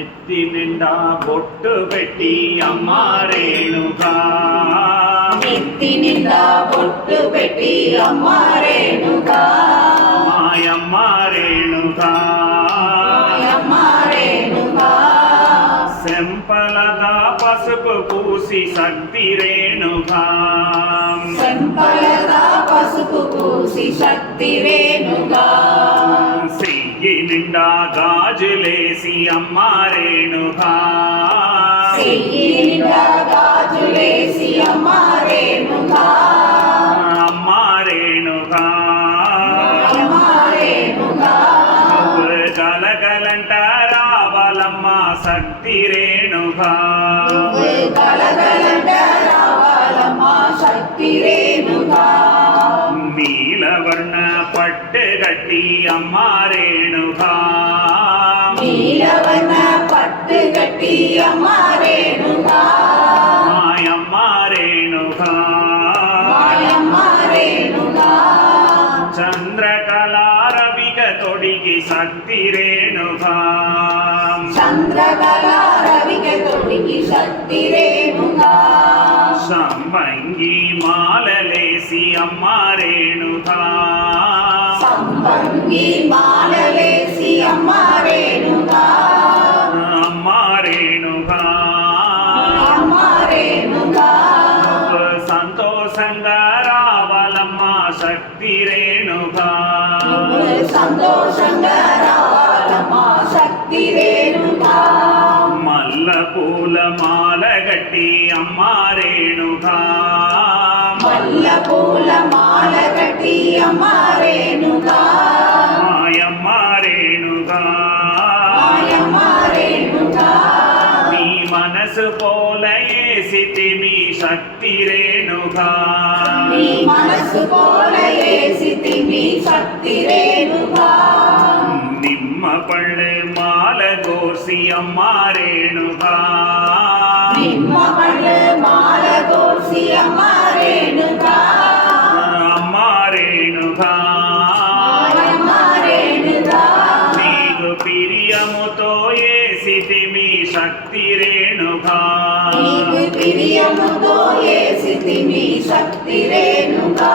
నెత్తి నిండా బొట్టు పెట్టి అమ్మ రేణుగా నెత్తి నిండా బొట్టు పెట్టి అమ్మ రేణుగా మాయమ్మ రేణుగా మాయమ్మ రేణుగా సెంపలదా పసుపు పూసి శక్తి రేణుగా పసుపు పూసి శక్తి రేణుగా నిండా గాజులేసి అమ్మ రేణుగా అమ్మ రేణుగా గలగలంట రావాలమ్మ శక్తి రేణుగా గలగలంట రావాలమ్మ శక్తి రేణుగా பட்டு கட்டி அம்மா ரேணுகா நீலவண்ண பட்டு கட்டி அம்மா ரேணுகா மாயம்மா ரேணுகா ரேணுகா சந்திரகலா ரவிக தொடிகி சக்தி ரேணுகா சந்திர கலாரபிக தொடிகி சக்தி ரேணுகா சம்பங்கி மாலலேசி அம்மா ரேணுகா வங்கி மாலவேசி அம்மா ரேணுகா அம்மா ரேணுகா அம்மா ரேணுகா సంతోషంగా రావాలమ్మా శక్తి రేణుగా సంతోషంగా రావాలమ్మా శక్తి రేణుగా మల్ల పూల మాల గట్టి అమ్మా రేణుగా మల్ల పూల మాల గట్టి అమ్మా ಸಿತಿಮಿ ಶಕ್ತಿ ರೇಣುಕಾ ನೀ ಮನಸ್ಸು ಪೋಲಯೇ ಸಿತಿಮಿ ಶಕ್ತಿ ರೇಣುಕಾ ನಿಮ್ಮ ಪಳ್ಳೆ ಮಾಲ ಗೋಸಿ ಅಮ್ಮ ರೇಣುಕಾ ನಿಮ್ಮ ಪಳ್ಳೆ ಮಾಲ ಗೋಸಿ ಅಮ್ಮ శక్తి రేణుగా ప్రియముతో ఏసితి మీ శక్తి రేణుగా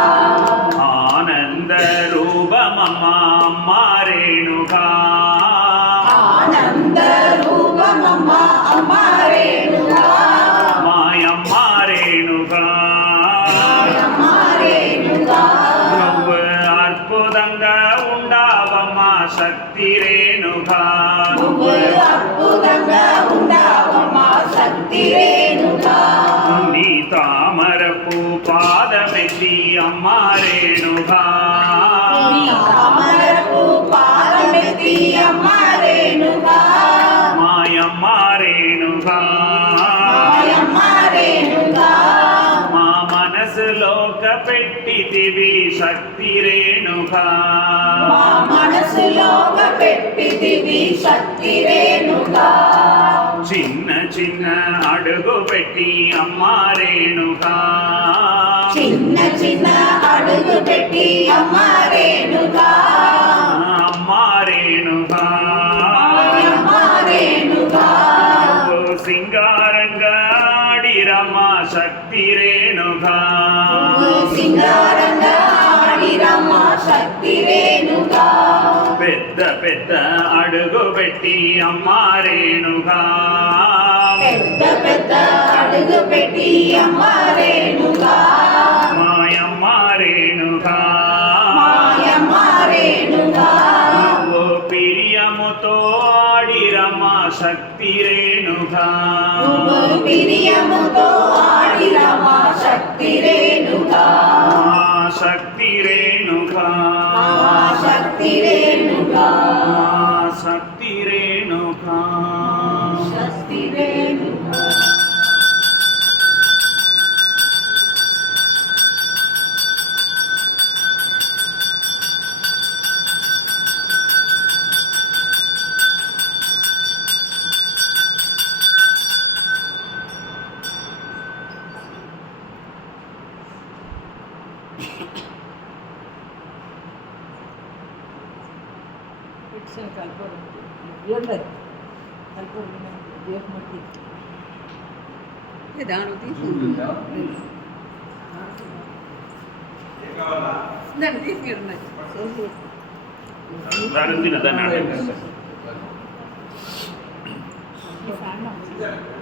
ఆనంద రూపమమ్మా అమ్మా రేణుగా ఆనంద రూపమమ్మా అమ్మా రేణుగా శక్తి రేణుగా అద్భుతంగా ఉన్నావమ్మా శక్తి రేణుగా ಶಕ್ತಿ ರೇಣುಕಾ ಮನಸ್ಸು ಯೋಗ ಪೆಟ್ಟಿದಿವಿ ಶಕ್ತಿ ರೇಣುಕಾ చిన్న చిన్న అడుగు పెట్టి అమ్మా రేణుకా చిన్న చిన్న అడుగు పెట్టి అమ్మా రేణుకా అమ్మా రేణుకా అమ్మా రేణుకా సింగారంగా ఆడిరమ్మా శక్తి రేణుకా సింగారంగా శక్తి రేణుగా పెద్ద పెద్ద అడుగు పెట్టి అమ్మా రేణుగా పెద్ద పెద్ద అడుగు పెట్టి అమ్మా రేణుగా మాయమ్మ రేణుగా మాయమ్మ రేణుగా ఓ ప్రియముతో ఆడిరమ్మ శక్తి రేణుగా ప్రియముతో ఆడిరమ్మ శక్తి రేణుగా శక్తి రే ರೇಣುಕಾ ಶಕ್ತಿ ರೇಣುಕಾ ಶಕ್ತಿ ರೇಣುಕಾ ಮೆಡಿಸಿನ್ ಕಲ್ಪೋರು ಇರಲಿ ಕಲ್ಪೋರು ಬೇಕು ಮಾಡ್ತೀವಿ దాని తీసుకున్నాను దాని